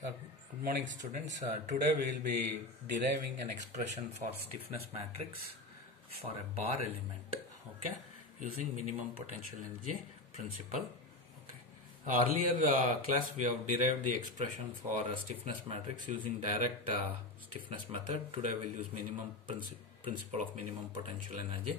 Good morning, students. Today we will be deriving an expression for stiffness matrix for a bar element, okay, using minimum potential energy principle. Okay. Earlier class we have derived the expression for a stiffness matrix using direct stiffness method. Today we will use minimum principle of minimum potential energy.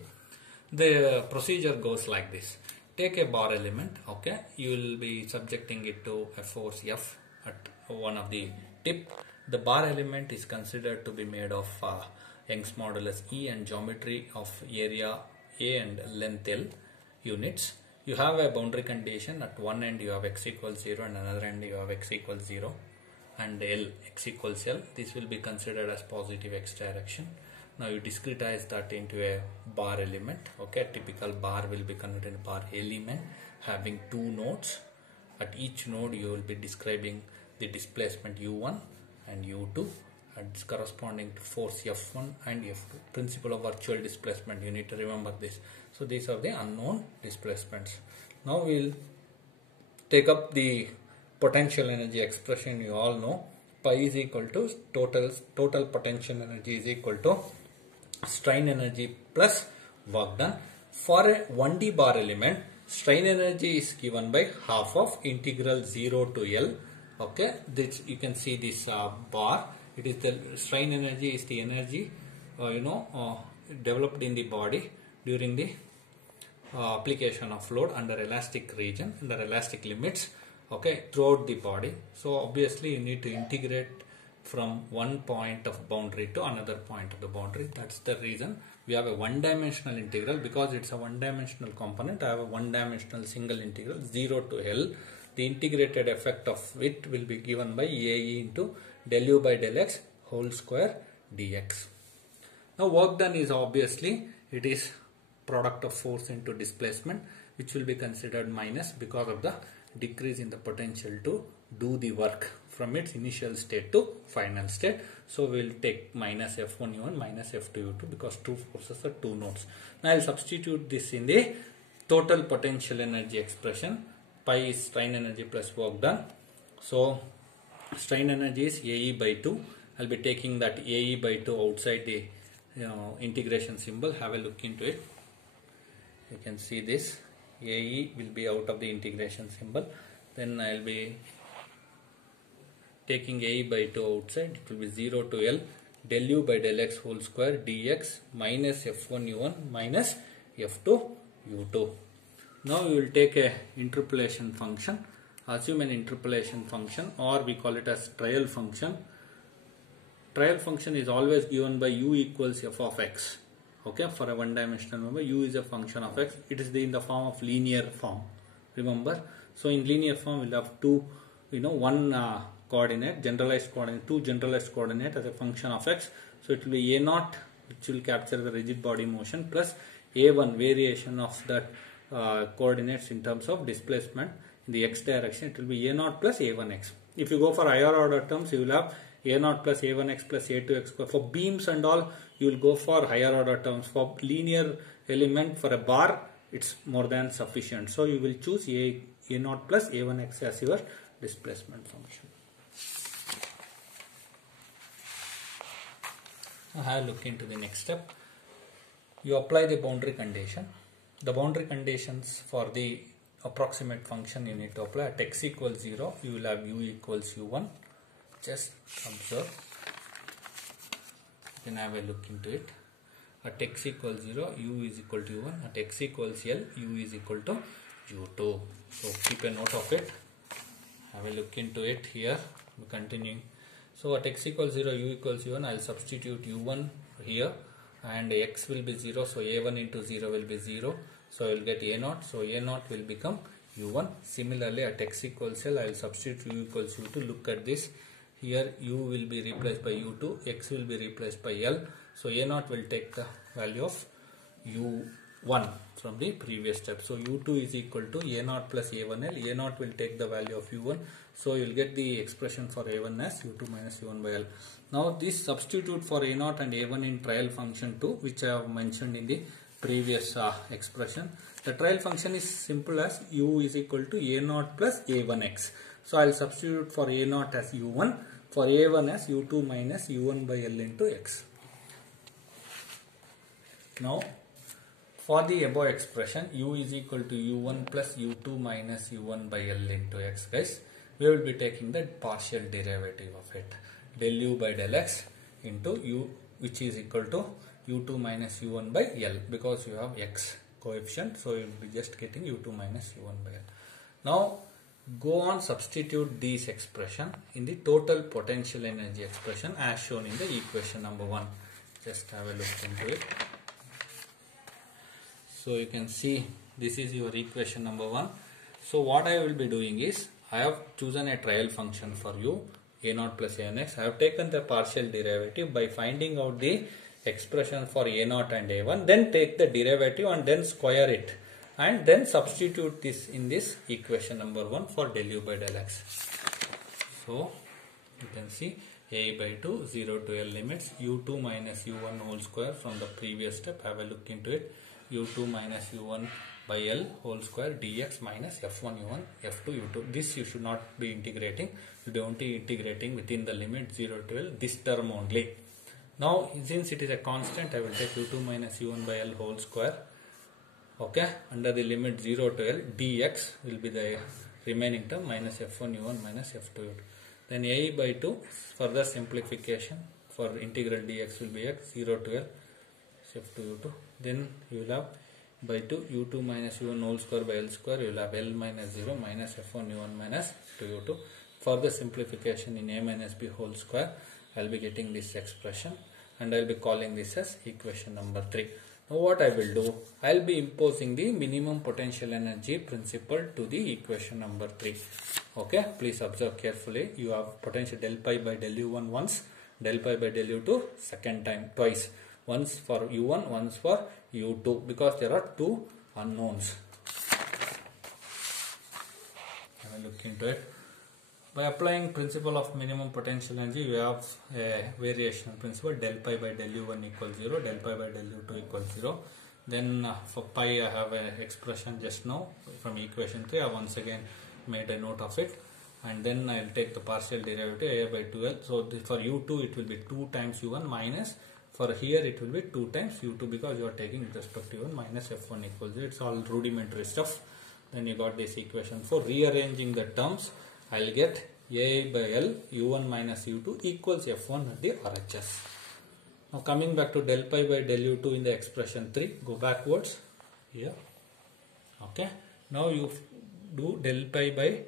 The procedure goes like this. Take a bar element, okay, you will be subjecting it to a force F at one of the tip. The bar element is considered to be made of Young's modulus E and geometry of area A and length L units. You have a boundary condition. At one end you have x equals 0 and another end you have x equals 0 and L x equals L. This will be considered as positive x direction. Now you discretize that into a bar element. Okay, a typical bar will be converted into bar element having two nodes. At each node you will be describing the displacement u1 and u2 and it's corresponding to force F1 and F2. Principle of virtual displacement, you need to remember this. So these are the unknown displacements. Now we will take up the potential energy expression. You all know pi is equal to total potential energy is equal to strain energy plus work done. For a 1D bar element, strain energy is given by half of integral 0 to L. Okay, this you can see this bar. It is the strain energy is the energy developed in the body during the application of load under elastic region, under elastic limits, okay, throughout the body. So obviously you need to integrate from one point of boundary to another point of the boundary. That's the reason we have a one-dimensional integral. Because it's a one-dimensional component, I have a one-dimensional single integral 0 to L. The integrated effect of it will be given by AE into del U by del X whole square dx. Now work done is obviously it is product of force into displacement, which will be considered minus because of the decrease in the potential to do the work from its initial state to final state. So we will take minus F1 U1 minus F2 U2 because two forces are two nodes. Now I will substitute this in the total potential energy expression. Pi is strain energy plus work done. So strain energy is AE by 2. I will be taking that AE by 2 outside the integration symbol. Have a look into it. You can see this. AE will be out of the integration symbol. Then I will be taking AE by 2 outside. It will be 0 to L del U by del X whole square dx minus F1 U1 minus F2 U2. Now we will take a interpolation function. Assume an interpolation function, or we call it as trial function. Trial function is always given by u equals f of x. Okay, for a one-dimensional number, u is a function of x. It is in the form of linear form. Remember, so in linear form we'll have two, one coordinate, generalized coordinate, two generalized coordinate as a function of x. So it will be a0, which will capture the rigid body motion, plus a1 variation of that coordinates in terms of displacement in the x direction. It will be a0 plus a1x. If you go for higher order terms, you will have a0 plus a1x plus a2x square. For beams and all, you will go for higher order terms. For linear element, for a bar, it's more than sufficient. So you will choose a0 plus a1x as your displacement function. Now have a look into the next step. You apply the boundary condition. The boundary conditions for the approximate function you need to apply. At x equals 0, you will have u equals u1. Just observe. You can have a look into it. At x equals 0, u is equal to u1. At x equals L, u is equal to u2. So keep a note of it. Have a look into it here. Continuing. So at x equals 0, u equals u1. I will substitute u1 here. And x will be 0, so a1 into 0 will be 0, so I will get a0, so a0 will become u1. Similarly at x equals L, I will substitute u equals u2. Look at this, here u will be replaced by u2, x will be replaced by L, so a0 will take the value of u1 from the previous step. So u2 is equal to a0 plus a1L, a0 will take the value of u1, so you will get the expression for a1 as u2 minus u1 by L. Now this substitute for a0 and a1 in trial function 2, which I have mentioned in the previous expression. The trial function is simple as u is equal to a0 plus a1x. So I'll substitute for A0 as U1, for A1 as U2 minus U1 by L into X. Now for the above expression, U is equal to U1 plus U2 minus U1 by L into X, guys, we will be taking the partial derivative of it, del U by del X into U, which is equal to U2 minus U1 by L, because you have X coefficient, so you will be just getting U2 minus U1 by L. Now go on, substitute this expression in the total potential energy expression as shown in the equation number 1. Just have a look into it. So you can see this is your equation number 1. So what I will be doing is, I have chosen a trial function for U, A0 plus A1x. I have taken the partial derivative by finding out the expression for A0 and A1, then take the derivative and then square it, and then substitute this in this equation number 1 for del U by del X. So you can see A by 2, 0 to L limits, U2 minus U1 whole square from the previous step, have a look into it, U2 minus U1 by L whole square dx minus F1 U1 F2 U2. This you should not be integrating, you will be only integrating within the limit 0 to L, this term only. Now since it is a constant, I will take U2 minus U1 by L whole square, okay, under the limit 0 to L, dx will be the remaining term minus F1 U1 minus F2 U2. Then A by 2, further simplification for integral dx will be x, 0 to L F2 U2. Then you will have by 2 U2 minus U1 whole square by L square, you will have L minus 0 minus F1 U1 minus 2 U2. Further simplification in A minus B whole square, I will be getting this expression and I will be calling this as equation number 3. Now what I will do, I will be imposing the minimum potential energy principle to the equation number 3. Okay, please observe carefully. You have potential del pi by del U1 once, del pi by del U2 second time, twice. Once for U1, once for U2, because there are two unknowns. I will look into it. By applying principle of minimum potential energy, you have a variation principle, del pi by del U1 equals 0, del pi by del U2 equals 0. Then for pi I have an expression just now from equation 3, I once again made a note of it. And then I will take the partial derivative A by 2L. So for U2 it will be 2 times U1 minus, for here it will be 2 times U2, because you are taking with respect to U1 minus F1 equals 0. It's all rudimentary stuff. Then you got this equation. For rearranging the terms, I will get A by L U1 minus U2 equals F1 at the RHS. Now coming back to del pi by del U2 in the expression 3, go backwards here. Okay. Now you do del pi by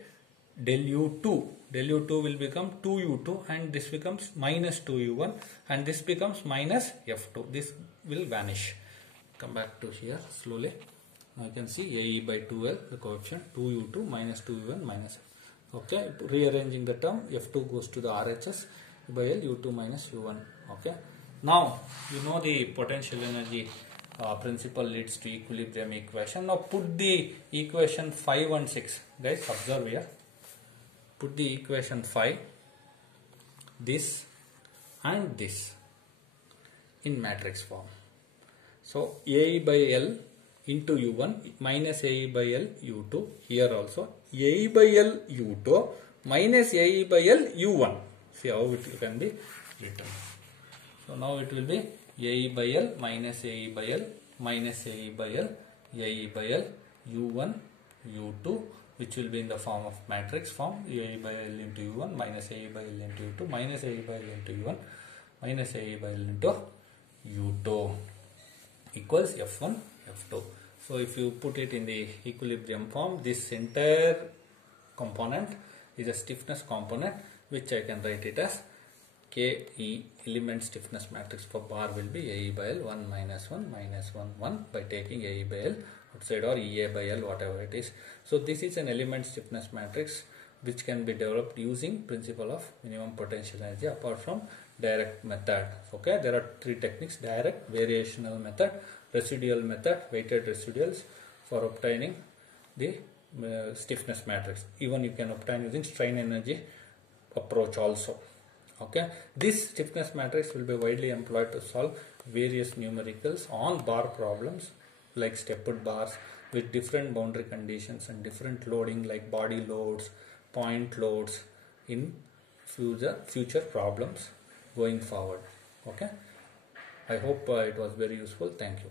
del U2. Del U2 will become 2U2 and this becomes minus 2U1 and this becomes minus F2. This will vanish. Come back to here slowly. Now you can see AE by 2L, the coefficient 2U2 minus 2U1 minus F. Okay, rearranging the term, F2 goes to the RHS by L, U2 minus U1. Okay. Now you know the potential energy principle leads to equilibrium equation. Now put the equation 5 and 6. Guys, observe here. Put the equation 5, this and this in matrix form. So AE by L into U1 minus AE by L U2, here also AE by L U2 minus AE by L U1. See how it can be written. So now it will be AE by L minus AE by L minus AE by L, AE by L U1 U2, which will be in the form of matrix form, AE by L into U1 minus AE by L into U2 minus AE by L into U1 minus AE by L into U2 equals F1 F2. So if you put it in the equilibrium form, this entire component is a stiffness component, which I can write it as KE, element stiffness matrix for bar will be AE by L 1 minus 1 minus 1 1 by taking AE by L outside, or EA by L, whatever it is. So this is an element stiffness matrix which can be developed using principle of minimum potential energy apart from direct method. Okay, there are 3 techniques: direct, variational method, residual method, weighted residuals for obtaining the stiffness matrix. Even you can obtain using strain energy approach also. Okay, this stiffness matrix will be widely employed to solve various numericals on bar problems like stepped bars with different boundary conditions and different loading like body loads, point loads in future problems going forward. Okay, I hope it was very useful. Thank you.